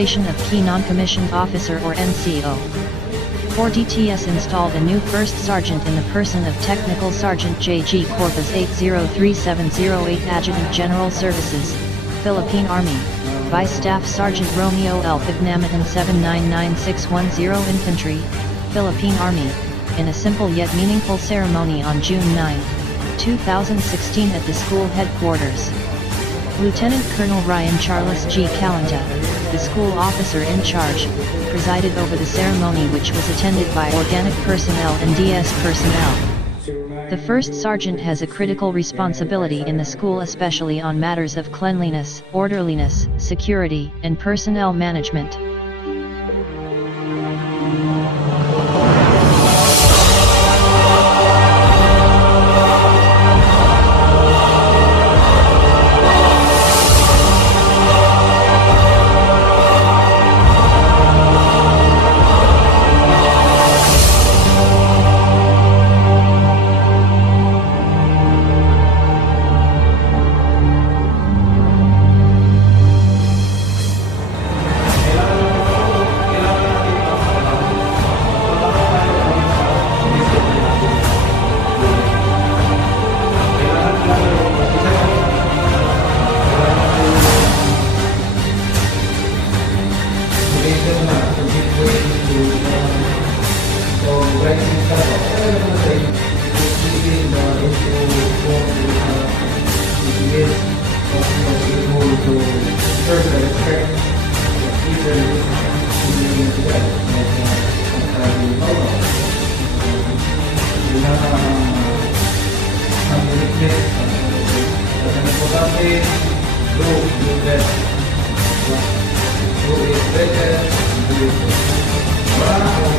installation of Key Non-Commissioned Officer or NCO. 4DTS installed a new First Sergeant in the person of Technical Sergeant J.G. Corpus 803708 Adjutant General Services, Philippine Army, Vice Staff Sergeant Romeo L. Pignamitan 799610 Infantry, Philippine Army, in a simple yet meaningful ceremony on June 9, 2016 at the school headquarters. Lieutenant Colonel Ryan Charles G. Calanta, the school officer in charge, presided over the ceremony, which was attended by organic personnel and DS personnel. The first sergeant has a critical responsibility in the school, especially on matters of cleanliness, orderliness, security, and personnel management. Wow.